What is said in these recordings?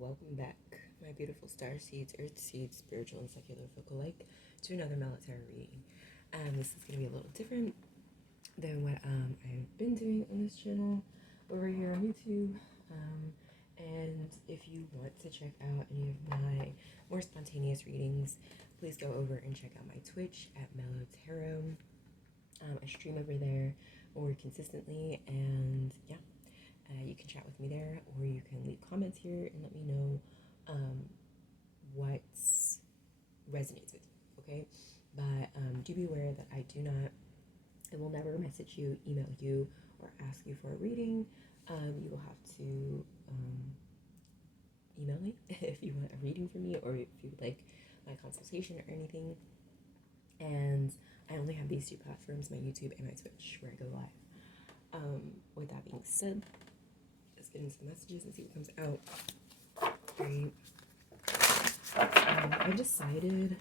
Welcome back, my beautiful star seeds, earth seeds, spiritual and secular folk alike, to another military reading. This is going to be a little different than what I've been doing on this channel over here on YouTube. And if you want to check out any of my more spontaneous readings, please go over and check out my Twitch at Mellow Tarot. I stream over there more consistently, and yeah. You can chat with me there, or you can leave comments here and let me know what resonates with you, okay? But do be aware that I will never message you, email you, or ask you for a reading. You will have to email me if you want a reading from me, or if you would like my consultation or anything. And I only have these two platforms, my YouTube and my Twitch, where I go live. With that being said, let's get into the messages and see what comes out. Right. I decided,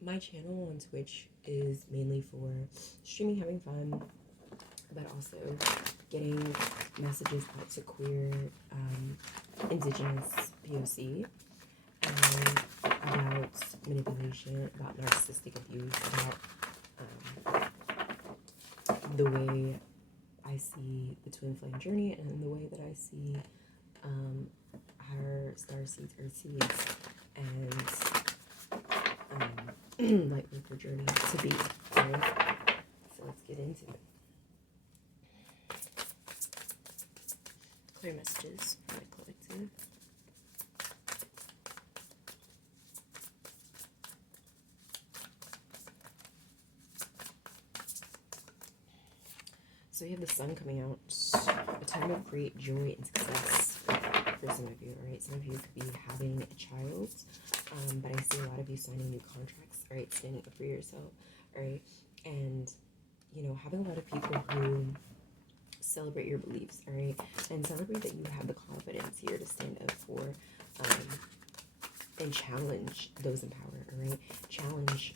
my channel on Twitch is mainly for streaming, having fun, but also getting messages out to queer, indigenous POC, about manipulation, about narcissistic abuse, about the way I see the twin flame journey, and the way that I see our star seeds, earth seeds, and light worker journey to be. Right? So let's get into it. Clear messages from the collective. So you have the sun coming out, a time of great joy and success for some of you, right? Some of you could be having a child, but I see a lot of you signing new contracts, right? Standing up for yourself, right? And, having a lot of people who celebrate your beliefs, all right? And celebrate that you have the confidence here to stand up for and challenge those in power, all right? Challenge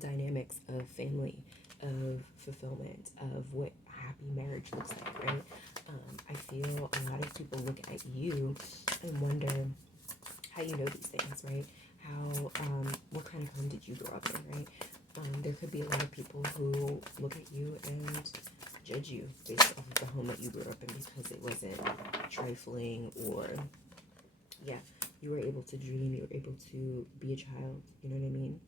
dynamics of family, of fulfillment, of what happy marriage looks like, right? I feel a lot of people look at you and wonder how you know these things, right? How, what kind of home did you grow up in, right? There could be a lot of people who look at you and judge you based off of the home that you grew up in because it wasn't trifling, or, yeah, you were able to dream, you were able to be a child, you know what I mean?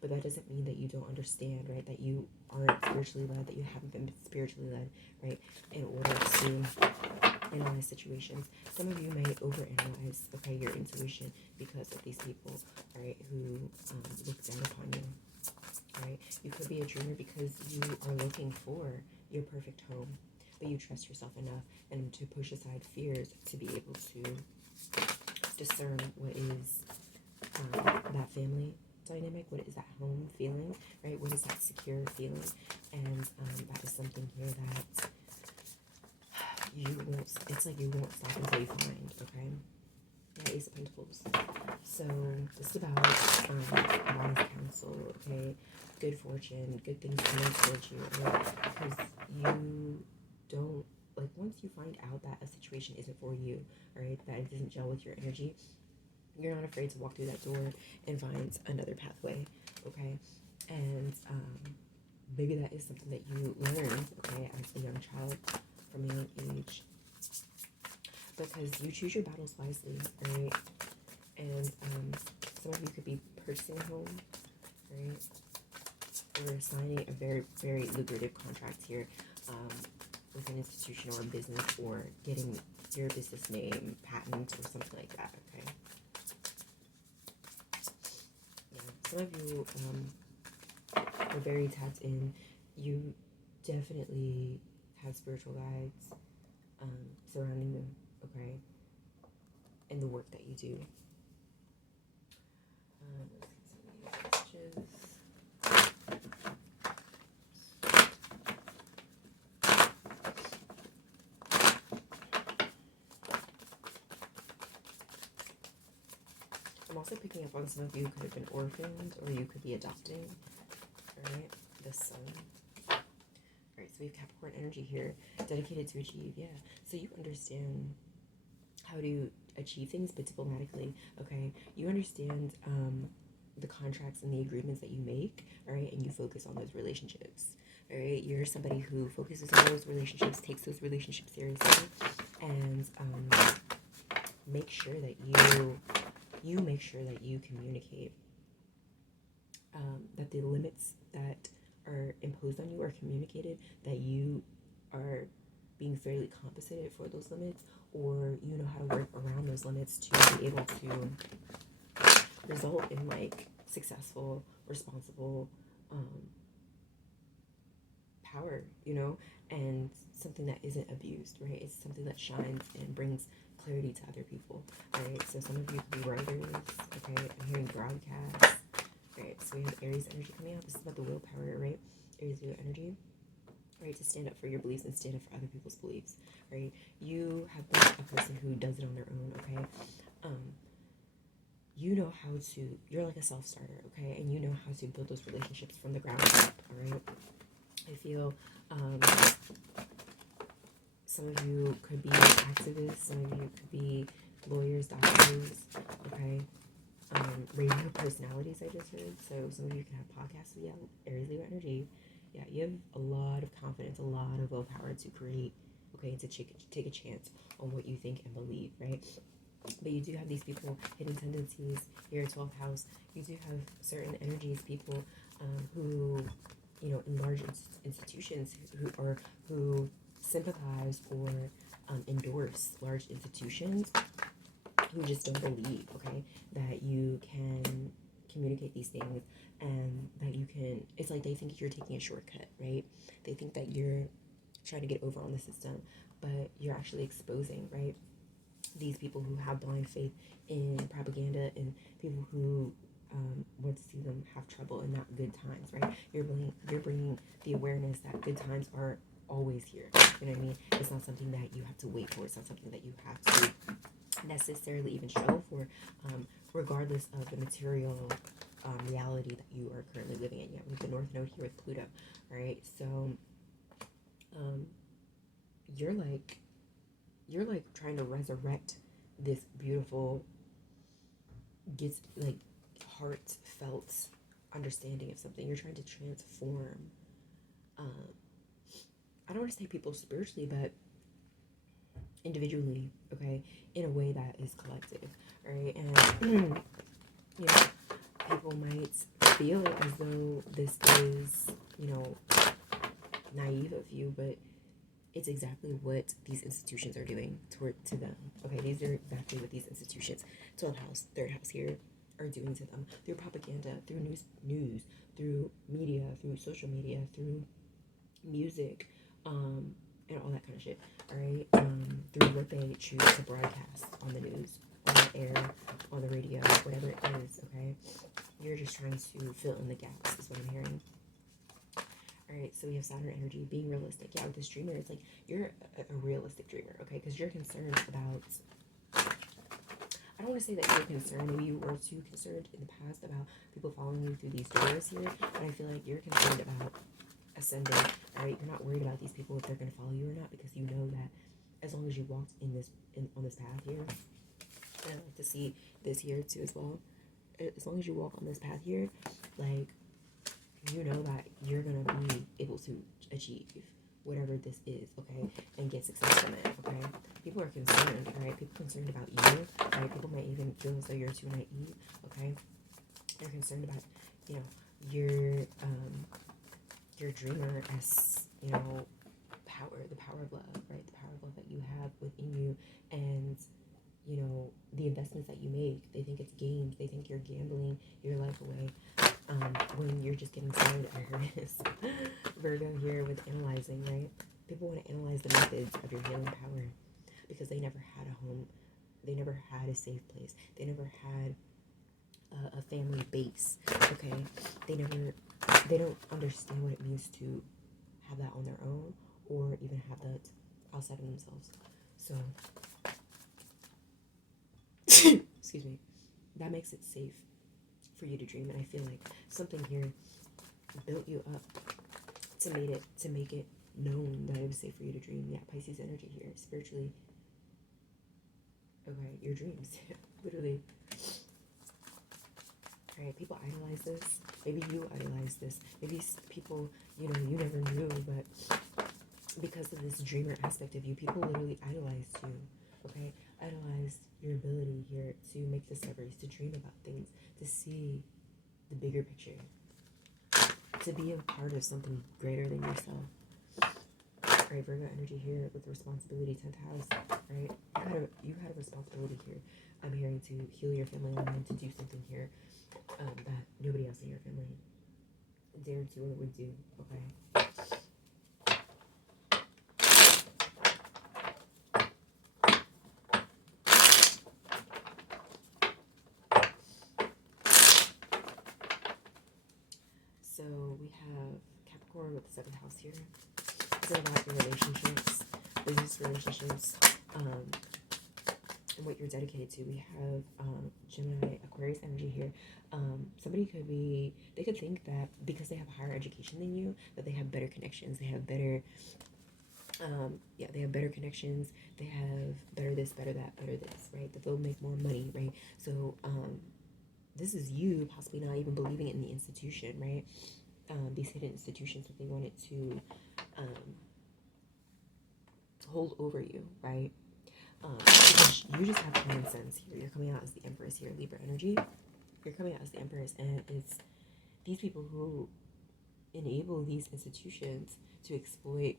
But that doesn't mean that you don't understand, right? That you aren't spiritually led, that you haven't been spiritually led, right? In order to analyze situations. Some of you may overanalyze, okay, your intuition because of these people, right, who look down upon you, right? You could be a dreamer because you are looking for your perfect home, but you trust yourself enough and to push aside fears to be able to discern what is that family dynamic, what is that home feeling, right? What is that secure feeling? And that is something here that it's like you won't stop until you find, okay? Yeah, Ace of Pentacles. So this is about wise counsel, okay? Good fortune, good things coming towards you, right? Because you don't, once you find out that a situation isn't for you, right? That it doesn't gel with your energy, you're not afraid to walk through that door and find another pathway, okay? And maybe that is something that you learned, okay, as a young child, from a young age, because you choose your battles wisely, right? And some of you could be purchasing a home, right? Or signing a very, very lucrative contract here with an institution or a business, or getting your business name, patent, or something like that, okay? Some of you are very tapped in. You definitely have spiritual guides surrounding you, okay, in the work that you do. Let's get some of these messages. I'm also picking up on some of you could have been orphaned, or you could be adopting, alright? The sun. Alright, So we have Capricorn energy here, dedicated to achieve. Yeah. So you understand how to achieve things, but diplomatically. Okay. You understand the contracts and the agreements that you make, right? And you focus on those relationships. All right. You're somebody who focuses on those relationships, takes those relationships seriously, and make sure that you make sure that you communicate that the limits that are imposed on you are communicated, that you are being fairly compensated for those limits, or you know how to work around those limits to be able to result in like successful, responsible power, you know, and something that isn't abused, right? It's something that shines and brings clarity to other people, right? So some of you could be writers, okay? I'm hearing broadcasts, right? So we have Aries energy coming out. This is about the willpower, right? Aries energy, right? To stand up for your beliefs and stand up for other people's beliefs, right? You have been a person who does it on their own, okay? You know how to, you're like a self-starter, okay? And you know how to build those relationships from the ground up, all right? I feel some of you could be activists, some of you could be lawyers, doctors, okay? Radio personalities, I just heard. So some of you can have podcasts. Yeah, Aries Leo energy. Yeah, you have a lot of confidence, a lot of willpower to create, okay, and to take a chance on what you think and believe, right? But you do have these people, hidden tendencies here, 12th house. You do have certain energies, people who, you know, in large institutions who sympathize or endorse large institutions, who just don't believe, okay, that you can communicate these things, and that you can, it's like they think you're taking a shortcut, right? They think that you're trying to get over on the system, but you're actually exposing, right, these people who have blind faith in propaganda, and people who want to see them have trouble and not good times, right? You're bringing the awareness that good times are always here. You know what I mean? It's not something that you have to wait for. It's not something that you have to necessarily even struggle for, regardless of the material reality that you are currently living in. Yeah, with the North Node here with Pluto, right? So you're like trying to resurrect this beautiful, gets like heartfelt understanding of something. You're trying to transform. I don't want to say people spiritually, but individually, okay, in a way that is collective, right? And you know, people might feel as though this is, you know, naive of you, but it's exactly what these institutions are doing to them. Okay, these are exactly what these institutions, 12th house, 3rd house here, are doing to them through propaganda, through news, through media, through social media, through music, and all that kind of shit. All right, through what they choose to broadcast on the news, on the air, on the radio, whatever it is. Okay, you're just trying to fill in the gaps, is what I'm hearing. Alright, so we have Saturn energy, being realistic. Yeah, with this dreamer, it's like you're a realistic dreamer, okay? Because you're concerned about, I don't want to say that you're concerned, maybe you were too concerned in the past about people following you through these doors here, but I feel like you're concerned about ascending, alright? You're not worried about these people, if they're going to follow you or not, because you know that as long as you walked on this path here, and I like to see this here too as well, as long as you walk on this path here, like, you know that you're going to be able to achieve whatever this is, okay, and get success from it, okay? People are concerned, right? People are concerned about you, right? People might even feel as though you're too naive, okay? They're concerned about, you know, your dreamer as, you know, the power of love, right? The power of love that you have within you, and, you know, the investments that you make. They think it's games. They think you're gambling your life away. When you're just getting started. I heard this Virgo here with analyzing, right? People want to analyze the methods of your healing power because they never had a home, they never had a safe place, they never had a family base, okay? They don't understand what it means to have that on their own, or even have that outside of themselves. So excuse me, that makes it safe for you to dream. And I feel like something here built you up to make it known that it was safe for you to dream. Yeah, Pisces energy here, spiritually. Okay, your dreams, literally. Right, people idolize this. Maybe you idolize this. Maybe people, you never knew, but because of this dreamer aspect of you, people literally idolize you. Okay, idolize your ability here to make discoveries, to dream about things, to see the bigger picture, to be a part of something greater than yourself. Right, Virgo energy here with responsibility, 10th house. Right, you had a responsibility here. I'm hearing to heal your family line, to do something here that nobody else in your family dared to or would do. Okay. So we have Capricorn with the 7th house here. This is about your relationships, business relationships, and what you're dedicated to. We have Gemini, Aquarius energy here. Somebody they could think that because they have higher education than you, that they have better connections. They have better, they have better connections. They have better this, better that, better this, right? That they'll make more money, right? So, this is you possibly not even believing in the institution, right? These hidden institutions that they wanted to hold over you, right? Because you just have common sense here. You're coming out as the Empress here, Libra energy. You're coming out as the Empress, and it's these people who enable these institutions to exploit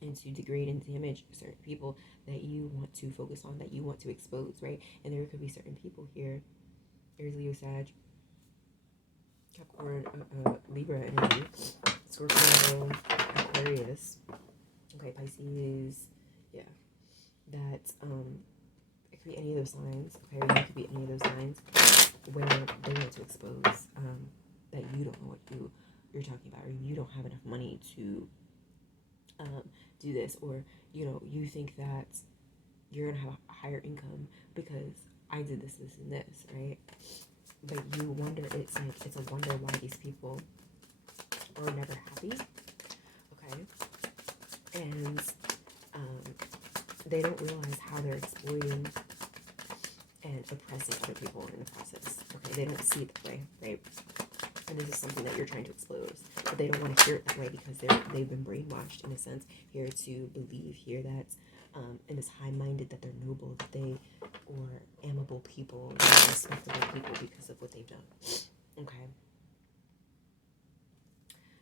and to degrade and damage certain people that you want to focus on, that you want to expose, right? And there could be certain people here, Aries, Leo, Sag, Capricorn, Libra energy, Scorpio, Aquarius, okay, Pisces, yeah, that it could be any of those signs, okay, or you could be any of those signs where they want to expose that you don't know what you're talking about, or you don't have enough money to do this, or you think that you're gonna have a higher income because I did this, this, and this, right? But you wonder, it's a wonder why these people are never happy, okay? And they don't realize how they're exploiting and oppressing other people in the process, okay? They don't see it that way, right? And this is something that you're trying to expose, but they don't want to hear it that way because they've been brainwashed, in a sense, here to believe here that and is high-minded, that they're noble, that they or amiable people, respectable people because of what they've done. Okay.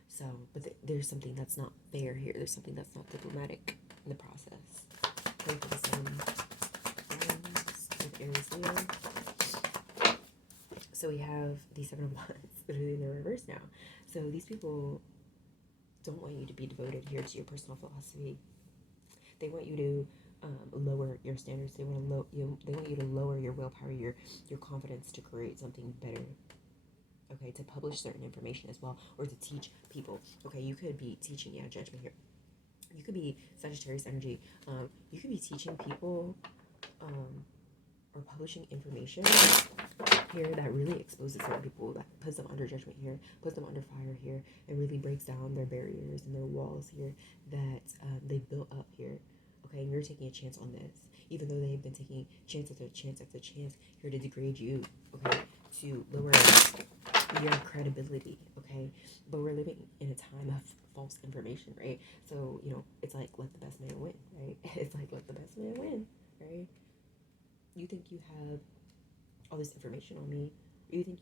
So, but there's something that's not fair here. There's something that's not diplomatic in the process. Pray for the sun. With Aries, Leo. So we have the Seven of Wands, literally in the reverse now. So these people don't want you to be devoted here to your personal philosophy. They want you to lower your standards. They want you to lower your willpower, your confidence to create something better. Okay, to publish certain information as well, or to teach people. Okay, you could be teaching, judgment here. You could be Sagittarius energy. You could be teaching people or publishing information here that really exposes certain people, that puts them under judgment here, puts them under fire here, and really breaks down their barriers and their walls here that they've built up here. Okay, and you're taking a chance on this, even though they've been taking chance after chance after chance here to degrade you, okay, to lower your credibility, okay? But we're living in a time of false information, right? So, it's like, let the best man win, right? It's like, let the best man win, right? You think you have all this information on me, or you think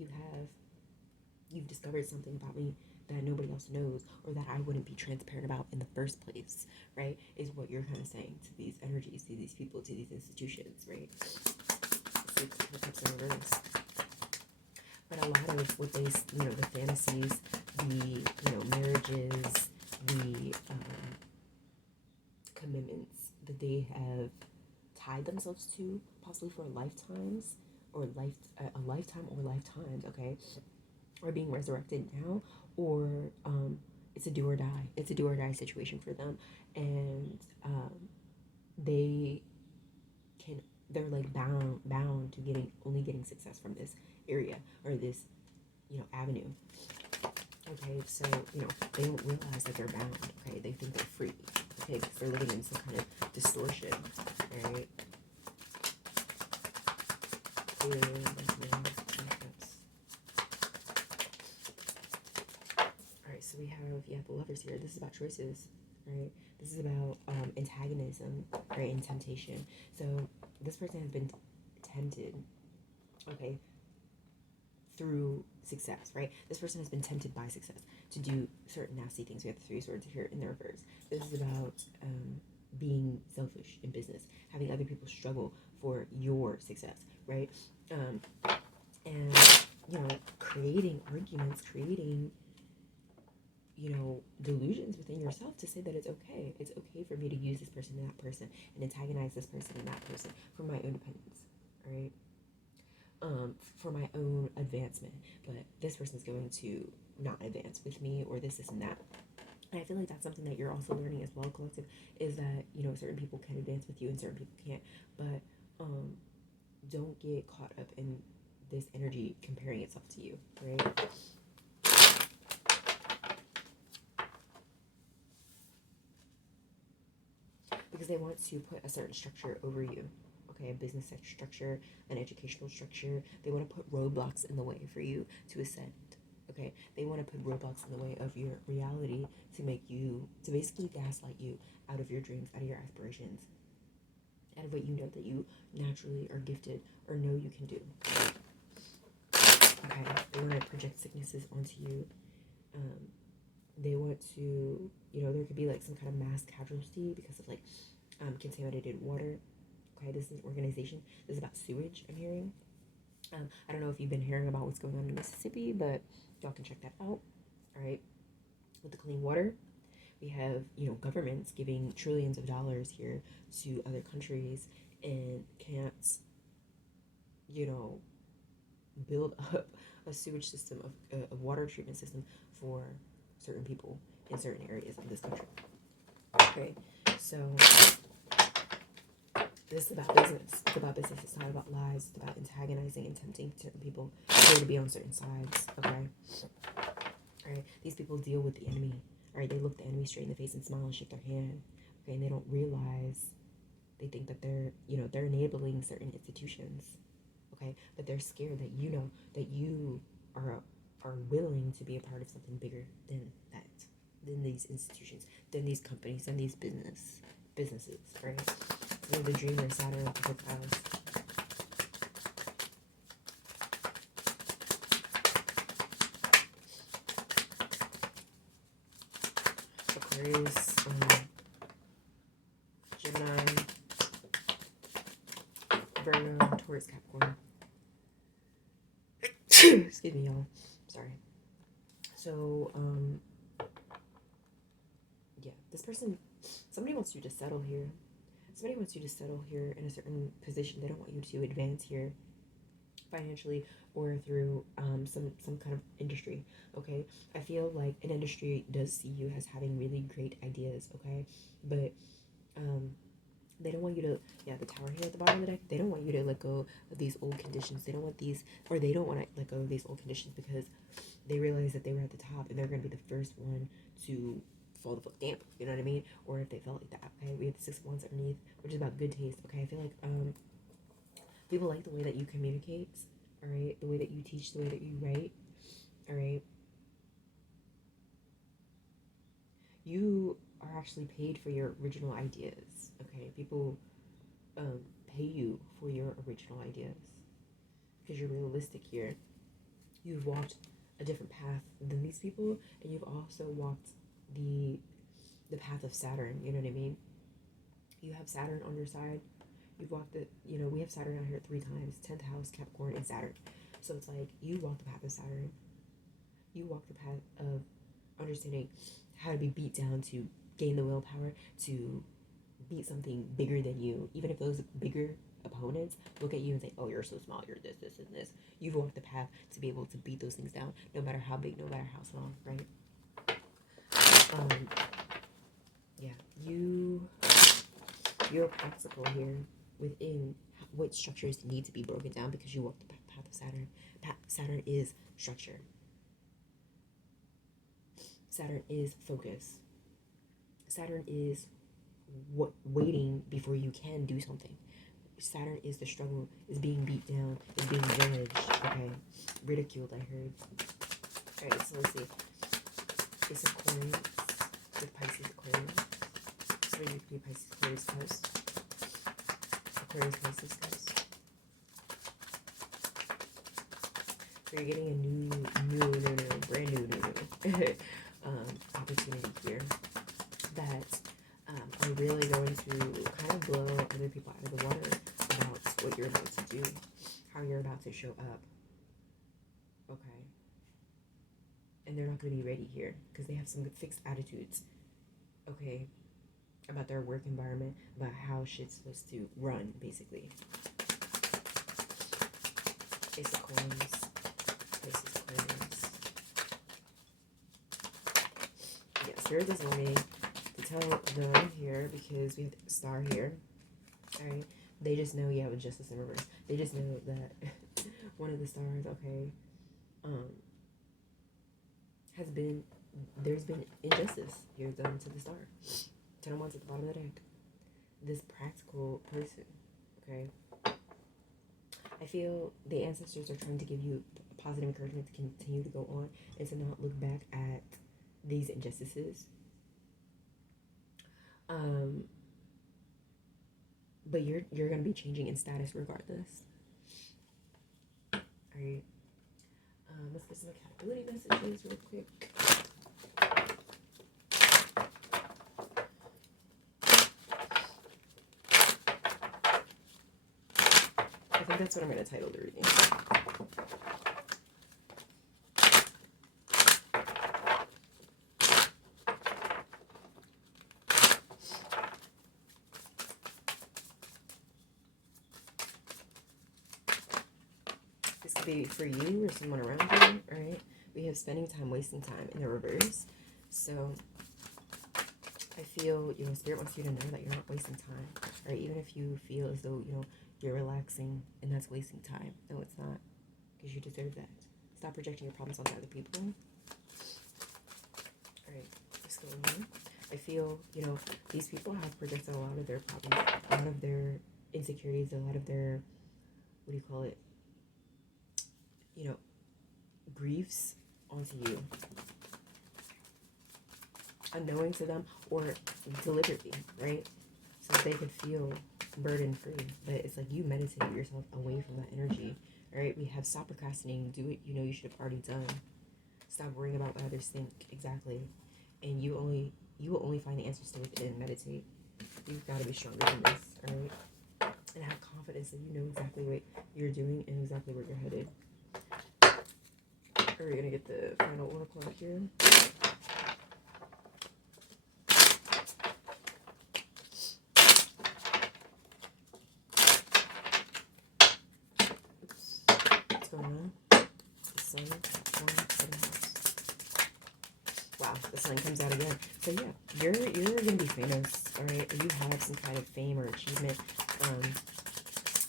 you've discovered something about me that nobody else knows, or that I wouldn't be transparent about in the first place, right? Is what you're kind of saying to these energies, to these people, to these institutions, right? Six of Cups in reverse. But a lot of what they, the fantasies, the, marriages, the commitments that they have tied themselves to, possibly for lifetimes, or a lifetime or lifetimes, okay, are being resurrected now, or it's a do or die. It's a do or die situation for them, and they're like bound to only getting success from this area, or this avenue, Okay, so, they don't realize that they're bound, okay? They think they're free, okay? Because they're living in some kind of distortion, right? Alright, so we have, the lovers here. This is about choices, right? This is about antagonism, right, and temptation. So this person has been tempted, okay, through success, right? This person has been tempted by success to do certain nasty things. We have the three swords here in the reverse. This is about being selfish in business, having other people struggle for your success, right? And creating arguments, creating delusions within yourself to say that it's okay. It's okay for me to use this person and that person and antagonize this person and that person for my own independence, right? For my own advancement, but this person is going to not advance with me, or this and that. And I feel like that's something that you're also learning as well, collective, is that certain people can advance with you and certain people can't. But don't get caught up in this energy comparing itself to you, right? Because they want to put a certain structure over you. Okay, a business structure, an educational structure. They want to put roadblocks in the way for you to ascend. Okay, they want to put roadblocks in the way of your reality to basically gaslight you out of your dreams, out of your aspirations, out of what you know that you naturally are gifted or know you can do. Okay, they want to project sicknesses onto you. They want to, there could be like some kind of mass casualty because of like contaminated water. Okay, this is an organization. This is about sewage, I'm hearing. I don't know if you've been hearing about what's going on in Mississippi, but y'all can check that out. All right, with the clean water, we have governments giving trillions of dollars here to other countries and can't build up a sewage system, of a water treatment system for certain people in certain areas of this country. Okay, so this is about business. It's about business. It's not about lies. It's about antagonizing and tempting certain people to be on certain sides. Okay. All right. These people deal with the enemy. All right. They look the enemy straight in the face and smile and shake their hand. Okay. And they don't realize. They think that they're enabling certain institutions. Okay. But they're scared that that you are willing to be a part of something bigger than that, than these institutions, than these companies, than these businesses. Right. The dreamer, Saturn, the fifth house. Aquarius, Gemini, Virgo, Taurus, Capricorn. Excuse me, y'all. Sorry. So, this person, somebody wants you to settle here. Somebody wants you to settle here in a certain position. They don't want you to advance here financially or through some kind of industry. Okay, I feel like an industry does see you as having really great ideas. Okay, but they don't want you to, the tower here at the bottom of the deck, they don't want you to let go of these old conditions. They don't want they don't want to let go of these old conditions because they realize that they were at the top and they're going to be the first one to fall the fuck down, you know what I mean? Or if they felt like that. Okay, we have the 6 of Wands underneath, which is about good taste. Okay, I feel like people like the way that you communicate, all right, the way that you teach, the way that you write, all right. You are actually paid for your original ideas. Okay, people pay you for your original ideas because you're realistic here. You've walked a different path than these people, and you've also walked the path of Saturn. You know what I mean? You have Saturn on your side. You've walked it. We have Saturn out here 3 times: 10th house, Capricorn, and Saturn. So it's like you walk the path of Saturn. You walk the path of understanding how to be beat down to gain the willpower to beat something bigger than you, even if those bigger opponents look at you and say, oh, you're so small, you're this, this, and this. You've walked the path to be able to beat those things down, no matter how big, no matter how small, right? You're practical here within what structures need to be broken down because you walk the path of Saturn. Saturn is structure. Saturn is focus. Saturn is waiting before you can do something. Saturn is the struggle, is being beat down, is being judged, okay? Ridiculed, I heard. Alright, so let's see. It's Aquarius with Pisces Aquarius. So you could be Pisces Aquarius coast. Aquarius Pisces coast. So you're getting a brand new opportunity here that are really going to kind of blow other people out of the water about what you're about to do, how you're about to show up. Okay. And they're not going to be ready here because they have some fixed attitudes, okay, about their work environment, about how shit's supposed to run, basically. Ace of Coins. Ace of Coins. Yeah, Spirit is wanting me to tell them here because we have the Star here. Alright. They just know, yeah, with Justice in reverse. They just know that one of the stars, okay, there's been injustice here done to the star. 10 of Wands at the bottom of the deck. This practical person, okay? I feel the ancestors are trying to give you positive encouragement to continue to go on and to not look back at these injustices. But you're going to be changing in status regardless. Alright. Let's get some accountability messages real quick. I think that's what I'm going to title the reading. This could be for you or someone around you, right? We have spending time, wasting time in the reverse. So I feel, Spirit wants you to know that you're not wasting time, right? Even if you feel as though, you're relaxing and that's wasting time. No, it's not, because you deserve that. Stop projecting your problems onto other people. All right, let's go on. I feel, these people have projected a lot of their problems, a lot of their insecurities, a lot of their, griefs onto you. Unknowing to them or deliberately, right? So they could feel burden free. But it's like you meditate yourself away from that energy. Alright, we have stop procrastinating, do what you know you should have already done. Stop worrying about what others think. Exactly. And you will only find the answers to within. Meditate. You've got to be stronger than this, alright? And have confidence that you know exactly what you're doing and exactly where you're headed. Are we gonna get the final oracle out here? What's going on? The sun, wow, the sun comes out again. So yeah, you're gonna be famous, alright? You have some kind of fame or achievement,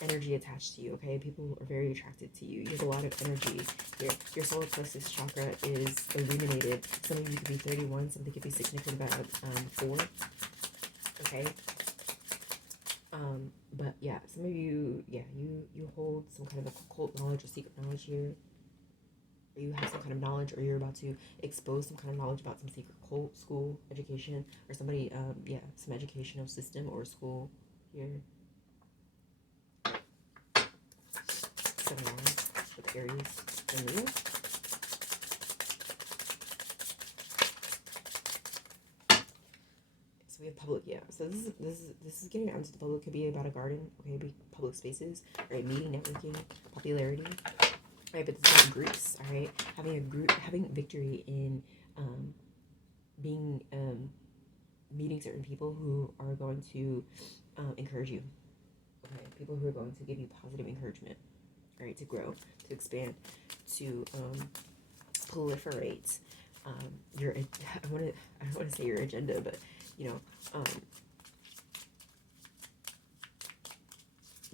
energy attached to you, okay? People are very attracted to you. You have a lot of energy here. Your solar plexus chakra is illuminated. Some of you could be 31, something could be significant about 4, okay? But yeah, some of you, yeah, you hold some kind of occult knowledge or secret knowledge here. Or you have some kind of knowledge, or you're about to expose some kind of knowledge about some secret cult, school, education, or somebody, yeah, some educational system or school here. 7 Wands with Aries and Leo. So we have public, yeah. So this is getting out into the public. Could be about a garden, okay? Be public spaces, right? Meeting, networking, popularity, right? But this is groups, all right? Having a group, having victory in being meeting certain people who are going to encourage you, okay? People who are going to give you positive encouragement. Right, to grow, to expand, to proliferate your. I don't want to say your agenda, but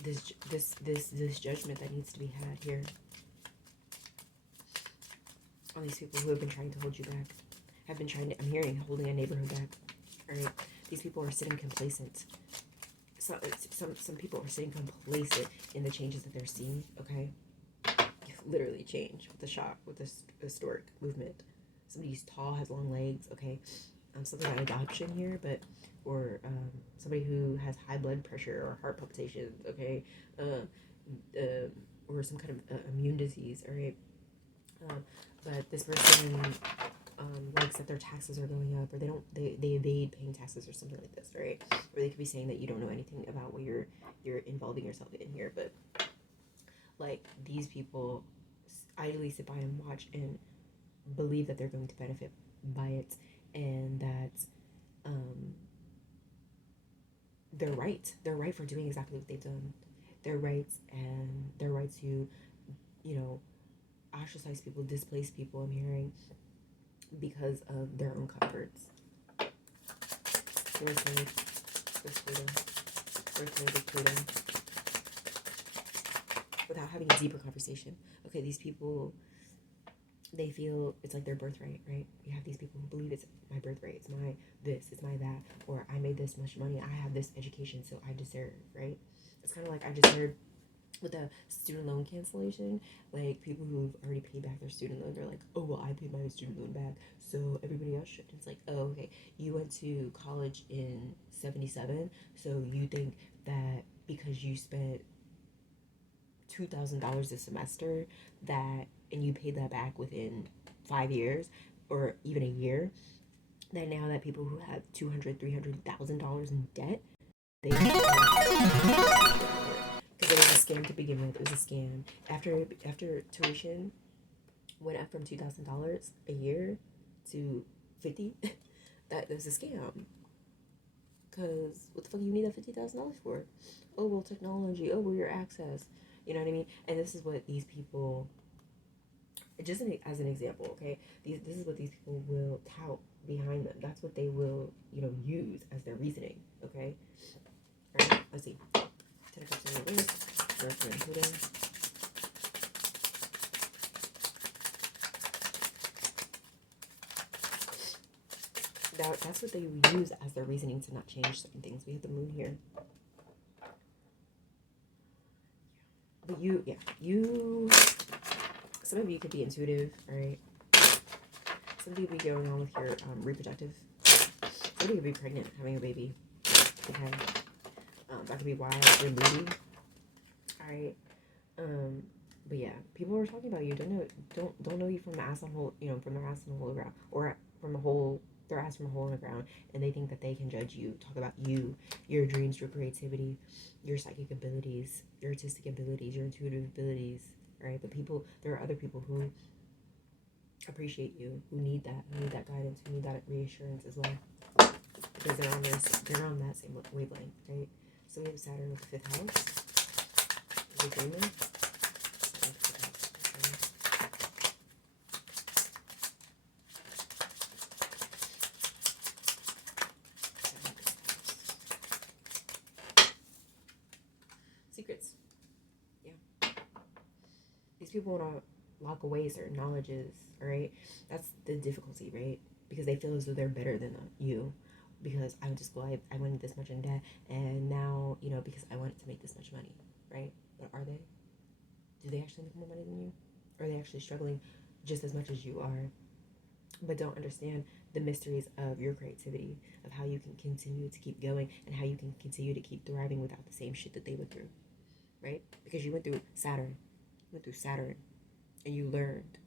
this judgment that needs to be had here on these people who have been trying to hold you back, have been trying to, I'm hearing, holding a neighborhood back. All right, these people are sitting complacent. So, some people are sitting complacent in the changes that they're seeing. Okay, literally change with the shock, with this historic movement. Somebody's tall, has long legs. Okay, something about adoption here, but or somebody who has high blood pressure or heart palpitations. Okay, or some kind of immune disease. All right, but this person likes that their taxes are going up, or they evade paying taxes or something like this, right? Or they could be saying that you don't know anything about what you're involving yourself in here, but like these people idly sit by and watch and believe that they're going to benefit by it, and that um, they're right for doing exactly what they've done. They're right, and they're right to, you know, ostracize people, displace people. I'm hearing because of their own comforts. Where's freedom? Where's freedom? Without having a deeper conversation. Okay, these people, they feel it's like their birthright, right? You have these people who believe it's my birthright, it's my this, it's my that, or I made this much money, I have this education, so I deserve, right? It's kind of like I just heard with the student loan cancellation, like people who've already paid back their student loan, they're like, oh, well, I paid my student loan back, so everybody else should. It's like, oh, okay, you went to college in 77, so you think that because you spent $2,000 a semester that, and you paid that back within 5 years or even a year, that now that people who have $200,000-$300,000 in debt, they because it was a scam to begin with. It was a scam. After tuition went up from $2,000 a year to 50, that was a scam. Cause what the fuck you need that $50,000 for? Oh well, technology. Oh well, your access. You know what I mean? And this is what these people, just as an example, okay? This is what these people will tout behind them. That's what they will, use as their reasoning, okay? All right, let's see. 10 of Cups in reverse, Earth including. That's what they use as their reasoning to not change certain things. We have the moon here. But some of you could be intuitive, right? Some of you could be going on with your reproductive. Some of you could be pregnant, having a baby. Okay, that could be why you're moody. All right, but yeah, people are talking about you. Don't know you from the ass on hole, from their ass on the hole ground, or from a hole. Their ass from a hole in the ground, and they think that they can judge you, talk about you, your dreams, your creativity, your psychic abilities, your artistic abilities, your intuitive abilities, right? But there are other people who appreciate you, who need that guidance, who need that reassurance as well, because they're on that same wavelength, right? So we have Saturn with the 5th house. Is it dreaming? Secrets. Yeah. These people want to lock away certain knowledges, right? That's the difficulty, right? Because they feel as though they're better than you. Because I went to school, I went this much in debt, and now, because I wanted to make this much money, right? But are they? Do they actually make more money than you? Or are they actually struggling just as much as you are, but don't understand the mysteries of your creativity, of how you can continue to keep going, and how you can continue to keep thriving without the same shit that they went through, right? Because you went through Saturn. You went through Saturn, and you learned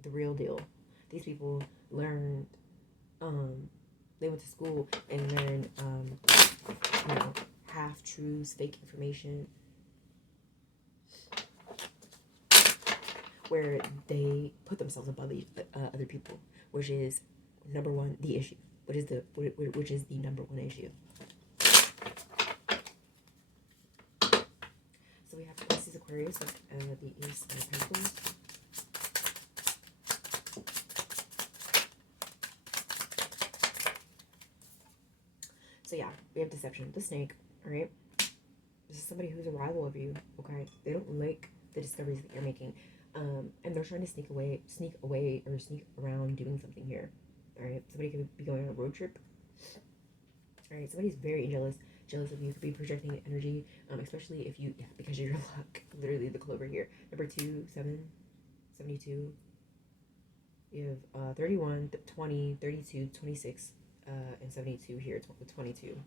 the real deal. These people learned, they went to school and learned, half truths, fake information, where they put themselves above other people, which is number one, the issue. Which is the number one issue. So we have Pisces, Aquarius, the Ace of Pentacles. So yeah, we have Deception, the Snake. All right, this is somebody who's a rival of you. Okay, they don't like the discoveries that you're making. And they're trying to sneak around doing something here. All right, somebody could be going on a road trip. All right, somebody's very jealous of you. Could be projecting energy, especially if you, yeah, because of your luck. Literally the clover here. Number 2, 7, 72. You have 31, 20, 32, 26, and 72 here with 22. All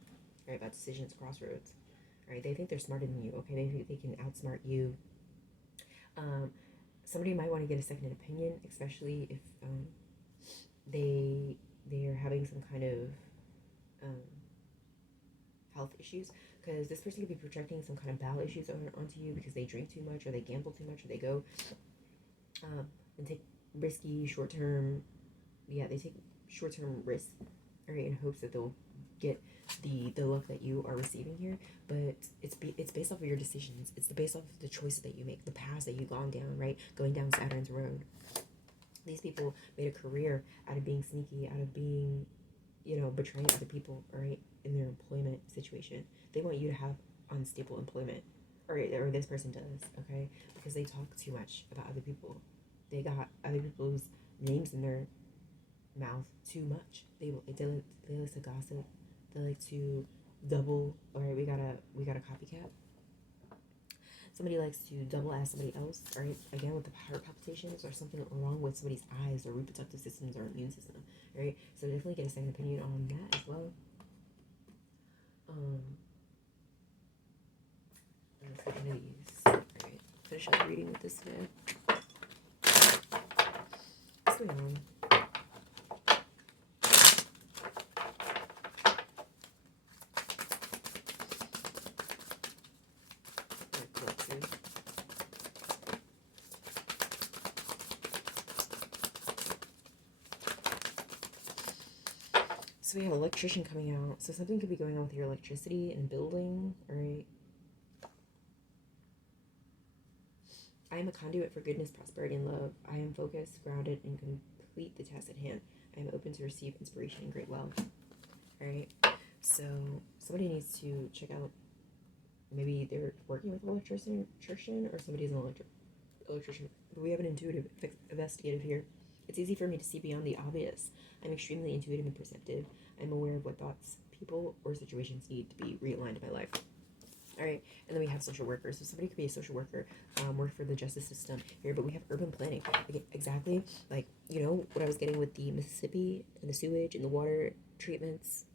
right, about decisions, crossroads. All right, they think they're smarter than you. Okay, they think they can outsmart you. Um, Somebody might want to get a second opinion, especially if they are having some kind of um, health issues, because this person could be projecting some kind of bowel issues onto you because they drink too much or they gamble too much or they go and take risky short-term, yeah, they take short-term risks, all right, in hopes that they'll get the luck that you are receiving here. But it's based off of your decisions. It's based off of the choices that you make, the paths that you've gone down, right? Going down Saturn's road. These people made a career out of being sneaky, out of being, betraying other people, right, in their employment situation. They want you to have unstable employment, or this person does, okay, because they talk too much about other people. They got other people's names in their mouth too much. They like to gossip. They like to double. All right, we got a copycat. Somebody likes to double as somebody else. All right, again with the heart palpitations or something wrong with somebody's eyes or reproductive systems or immune system. All right, so definitely get a second opinion on that as well. Let's get into these. All right, finish up reading with this today. What's going on? So we have electrician coming out. So something could be going on with your electricity and building, all right? I am a conduit for goodness, prosperity, and love. I am focused, grounded, and complete the task at hand. I am open to receive inspiration and great wealth. All right. So somebody needs to check out. Maybe they're working with an electrician, or somebody's an electrician. But we have an intuitive investigative here. It's easy for me to see beyond the obvious. I'm extremely intuitive and perceptive. I'm aware of what thoughts, people, or situations need to be realigned in my life. All right, and then we have social workers. So somebody could be a social worker, work for the justice system here, but we have urban planning. Okay, exactly, like, what I was getting with the Mississippi and the sewage and the water treatments.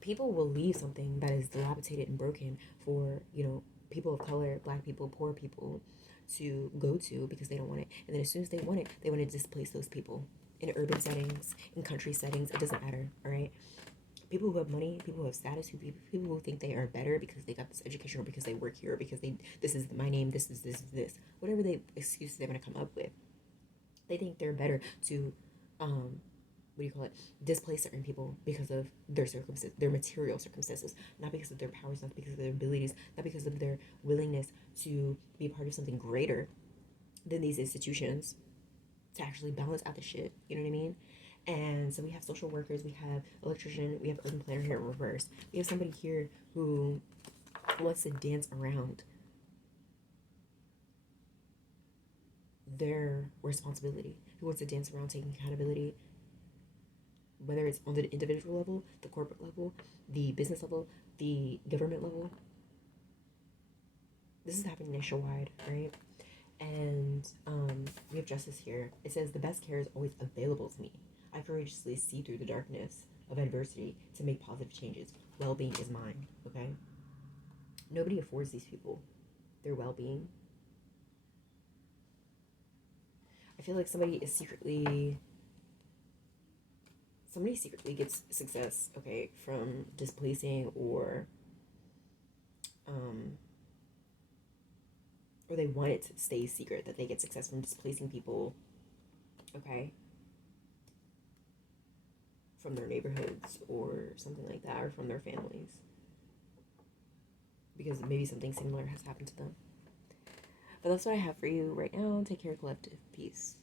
People will leave something that is dilapidated and broken for, people of color, black people, poor people to go to because they don't want it. And then as soon as they want it, they want to displace those people in urban settings, in country settings. It doesn't matter, all right? People who have money, people who have status, people who think they are better because they got this education or because they work here, or because this is my name, this is this, whatever excuses they want to come up with. They think they're better to, displace certain people because of their circumstances, their material circumstances, not because of their powers, not because of their abilities, not because of their willingness to be part of something greater than these institutions, to actually balance out the shit. You know what I mean? And so we have social workers, we have electrician, we have urban planner here in reverse. We have somebody here who wants to dance around their responsibility, who wants to dance around taking accountability, whether it's on the individual level, the corporate level, the business level, the government level. This is happening nationwide, right? And we have justice here. It says the best care is always available to me. I courageously see through the darkness of adversity to make positive changes. Well-being is mine, okay? Nobody affords these people their well-being. I feel like somebody secretly gets success, okay, from displacing or they want it to stay secret that they get success from displacing people, okay, from their neighborhoods or something like that, or from their families, because maybe something similar has happened to them. But that's what I have for you right now. Take care, collective. Peace.